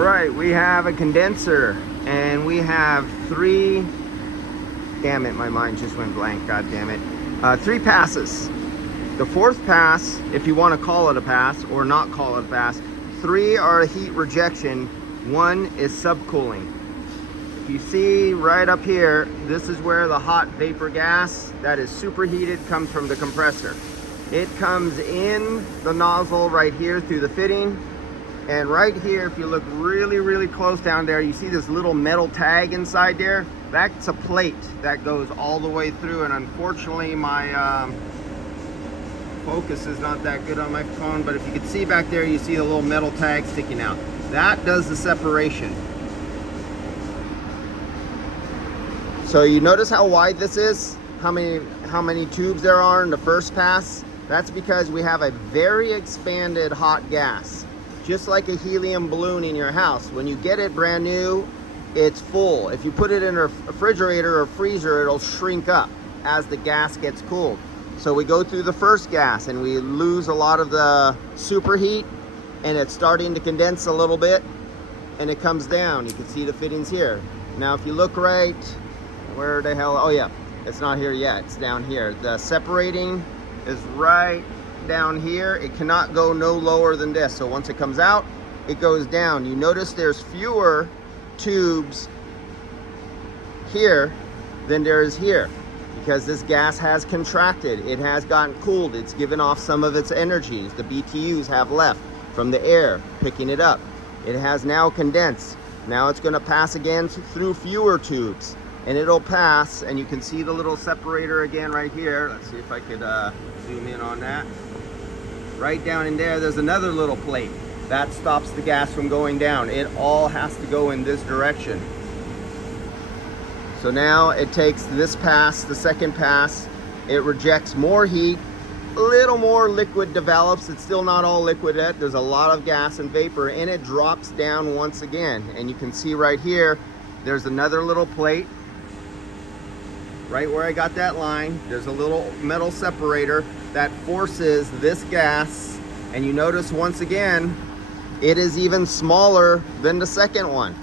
Alright, we have a condenser and we have three, damn it, my mind just went blank, god damn it. Three passes. The fourth pass, if you want to call it a pass or not call it a pass, three are heat rejection, one is subcooling. If you see right up here, this is where the hot vapor gas that is superheated comes from the compressor. It comes in the nozzle right here through the fitting. And right here, if you look really close down there, you see this little metal tag inside there. That's a plate that goes all the way through, and unfortunately my focus is not that good on my phone, but if you can see back there, you see a little metal tag sticking out. That does the separation. So you notice how wide this is? How many tubes there are in the first pass? That's because we have a very expanded hot gas. Just like a helium balloon in your house. When you get it brand new, it's full. If you put it in a refrigerator or freezer, it'll shrink up as the gas gets cooled. So we go through the first gas and we lose a lot of the superheat, and it's starting to condense a little bit, and it comes down. You can see the fittings here. Now if you look right, where the hell, oh yeah, it's not here yet, it's down here. The separating is right down here. It cannot go no lower than this. So once it comes out, it goes down. You notice there's fewer tubes here than there is here because this gas has contracted. It has gotten cooled. It's given off some of its energies. The BTUs have left from the air, picking it up. It has now condensed. Now it's going to pass again through fewer tubes, and it'll pass, and you can see the little separator again right here. Let's see if I could zoom in on that. Right down in there, there's another little plate that stops the gas from going down. It all has to go in this direction. So now it takes this pass, the second pass, it rejects more heat, a little more liquid develops. It's still not all liquid yet. There's a lot of gas and vapor, and it drops down once again. And you can see right here, there's another little plate. Right where I got that line, there's a little metal separator that forces this gas, and you notice once again, it is even smaller than the second one.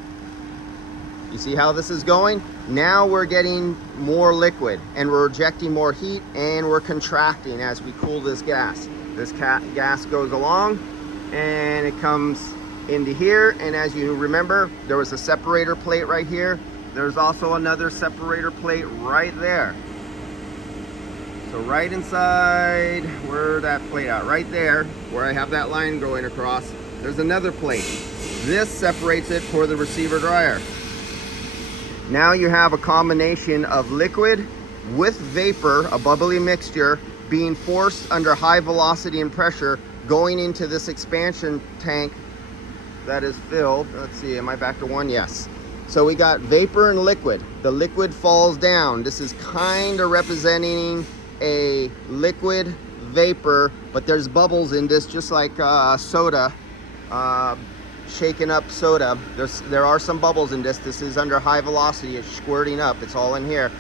You see how this is going? Now we're getting more liquid, and we're ejecting more heat, and we're contracting as we cool this gas. This gas goes along, and it comes into here, and as you remember, there was a separator plate right here. There's also another separator plate right there. So right inside, where that plate out, right there, where I have that line going across, there's another plate. This separates it for the receiver dryer. Now you have a combination of liquid with vapor, a bubbly mixture, being forced under high velocity and pressure, going into this expansion tank that is filled. Let's see, am I back to one? Yes. So we got vapor and liquid. The liquid falls down. This is kind of representing a liquid vapor, but there's bubbles in this, just like soda, shaken up soda. There are some bubbles in this. This is under high velocity. It's squirting up. It's all in here.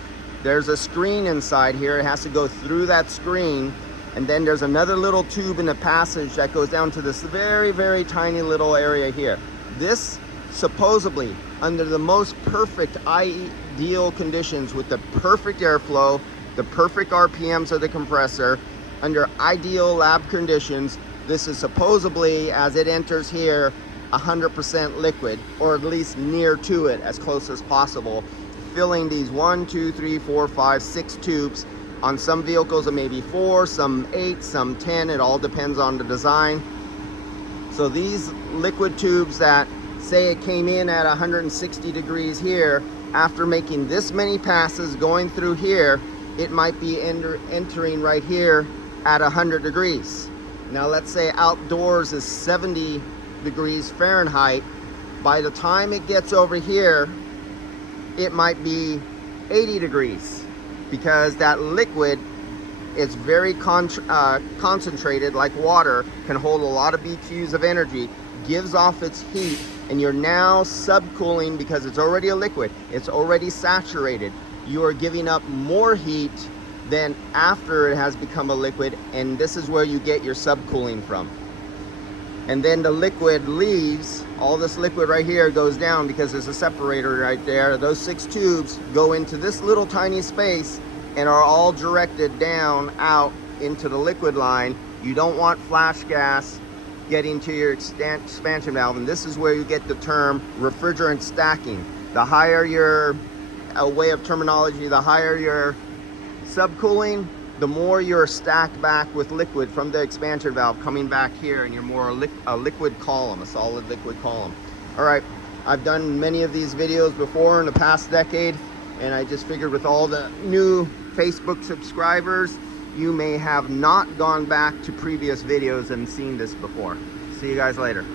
There's a screen inside here. It has to go through that screen, and then there's another little tube in the passage that goes down to this very tiny little area here. This supposedly, under the most perfect ideal conditions, with the perfect airflow, the perfect RPMs of the compressor, under ideal lab conditions, this is supposedly, as it enters here, 100% liquid, or at least near to it, as close as possible, filling these 1, 2, 3, 4, 5, 6 tubes. On some vehicles it may be 4, some 8, some 10, it all depends on the design. So these liquid tubes that say it came in at 160 degrees here, after making this many passes going through here, it might be entering right here at 100 degrees. Now let's say outdoors is 70 degrees Fahrenheit. By the time it gets over here, it might be 80 degrees because that liquid is very concentrated, like water, can hold a lot of BTUs of energy, gives off its heat, and you're now subcooling because it's already a liquid. It's already saturated. You are giving up more heat than after it has become a liquid, and this is where you get your subcooling from. And then the liquid leaves all this liquid right here goes down because there's a separator right there. Those 6 tubes go into this little tiny space and are all directed down out into the liquid line. You don't want flash gas getting to your expansion valve, and this is where you get the term refrigerant stacking. The higher your, a way of terminology, the higher your subcooling, the more you're stacked back with liquid from the expansion valve coming back here, and you're more a liquid column, a solid liquid column. All right, I've done many of these videos before in the past decade, and I just figured with all the new Facebook subscribers, you may have not gone back to previous videos and seen this before. See you guys later.